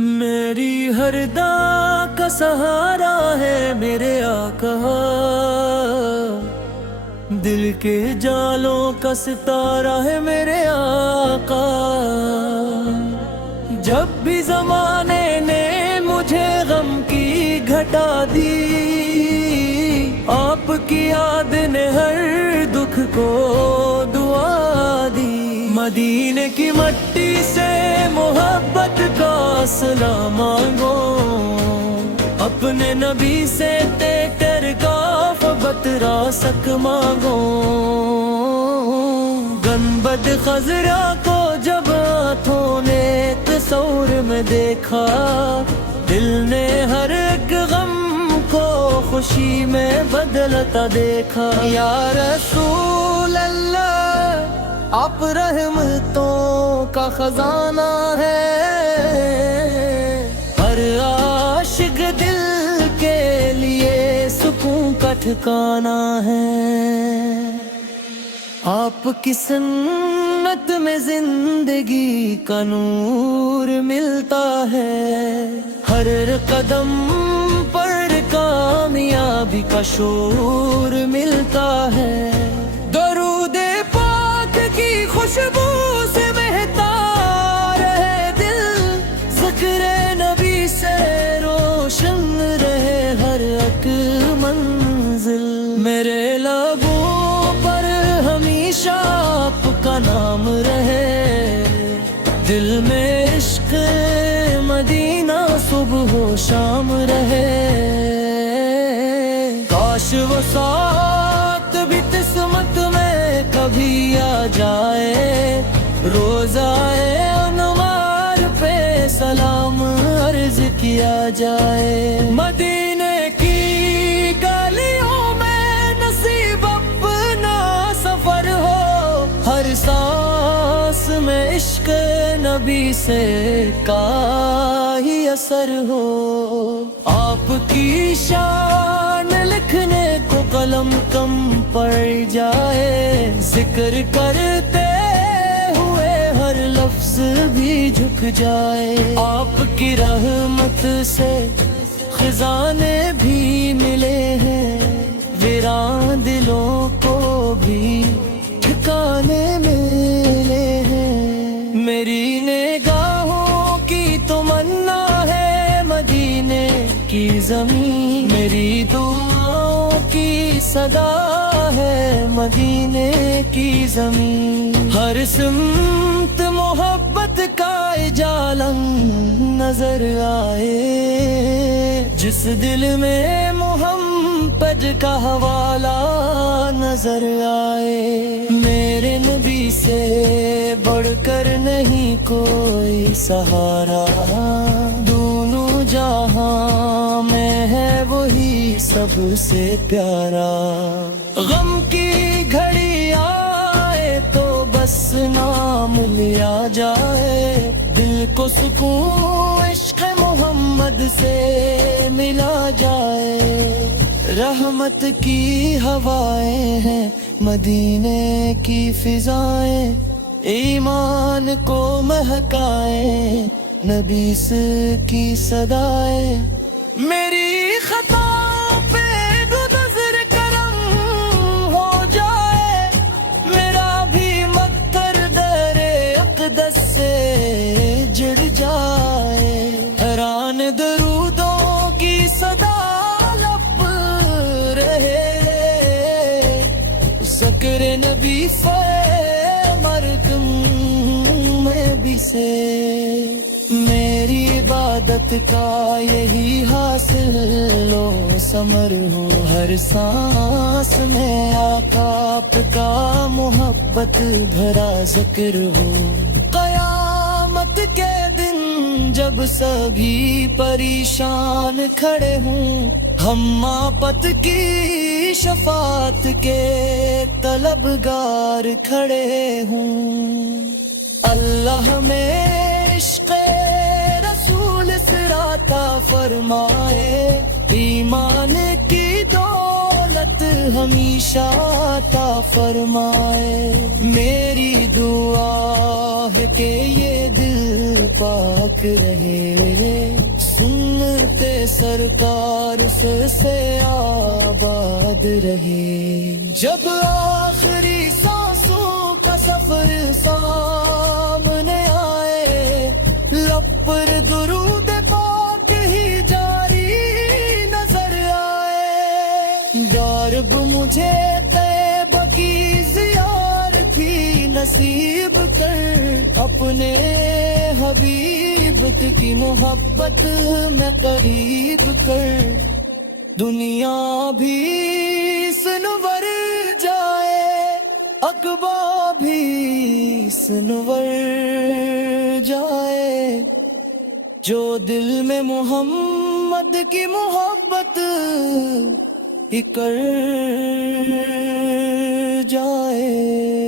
میری ہر دعا کا سہارا ہے میرے آقا، دل کے جالوں کا ستارہ ہے میرے آقا۔ جب بھی زمانے نے مجھے غم کی گھٹا دی، آپ کی یاد نے ہر دکھ کو دعا دی۔ مدینے کی مٹی سے محبت کا صلہ مانگو، اپنے نبی سے تیٹر کا فبت راسک مانگو۔ گنبد خضرا کو جب ہاتھوں نے تصور میں دیکھا، دل نے ہر ایک غم کو خوشی میں بدلتا دیکھا۔ یا رسول اللہ، آپ رحمتوں کا خزانہ ہے، ہر عاشق دل کے لیے سکون کا ٹھکانہ ہے۔ آپ کی سنت میں زندگی کا نور ملتا ہے، ہر قدم پر کامیابی کا شعور ملتا ہے۔ درود پاک کی خوشبو سے مہتا رہے دل، ذکر نبی سے روشن رہے ہر ایک منزل۔ میرے لبوں پر ہمیشہ آپ کا نام رہے، دل میں عشق مدینہ صبح و شام رہے۔ کاش وہ ساتھ بھی قسمت میں کبھی آ جائے، روزائے انوار پہ سلام عرض کیا جائے۔ مدینے کی گلیوں میں نصیب اپنا سفر ہو، ہر سانس میں عشق نبی سے کا ہی اثر ہو۔ آپ کی شان لکھنے کو قلم کم پڑ جائے، ذکر کرتے ہوئے ہر لفظ بھی جھک جائے۔ آپ کی رحمت سے خزانے بھی ملے ہیں، ویران دلوں کو بھی ٹھکانے ملے ہیں۔ میری نگاہوں کی تمنا ہے مدینے کی زمین، میری دعاؤں کی صدا ہے مدینے کی زمین۔ ہر سمت محبت کا اجالا نظر آئے، جس دل میں محمد کا حوالہ نظر آئے۔ میرے نبی سے بڑھ کر نہیں کوئی سہارا، دونوں جہاں میں ہے وہی سب سے پیارا۔ غم کی گھڑی آئے تو بس نام لیا جائے، دل کو سکون عشق محمد سے ملا جائے۔ رحمت کی ہوائیں ہیں مدینے کی فضائیں، ایمان کو مہکائیں نبی کی صدائیں۔ میری خطا پہ گزر کرم ہو جائے، میرا بھی مقدر در اقدس سے جڑ جائے۔ حیران درودوں کی صدا لب رہے، ذکر نبی مرکم میں بھی سے۔ میری عبادت کا یہی حاصل و ثمر ہو، ہر سانس میں آقا آپ کا محبت بھرا ذکر ہو۔ قیامت کے دن جب سبھی پریشان کھڑے ہوں، ہم آپت کی شفاعت کے طلبگار کھڑے ہوں۔ اللہ میں عشق رسول سراتا فرمائے، ایمان کی دولت ہمیشہ عطا فرمائے. میری دعا ہے کہ یہ دل پاک رہے, سنتے سرکار سے آباد رہے. جب آخری سانسوں کا سفر سامنے آئے, لب پر درود پاک ہی جاری نظر آئے. یارب مجھے طیبہ کی زیارت بھی نصیب کر, اپنے حبیب کی محبت میں قریب کر. دنیا بھی سنور جائے, عقبہ بھی سنور جائے, جو دل میں محمد کی محبت ہی کر جائے.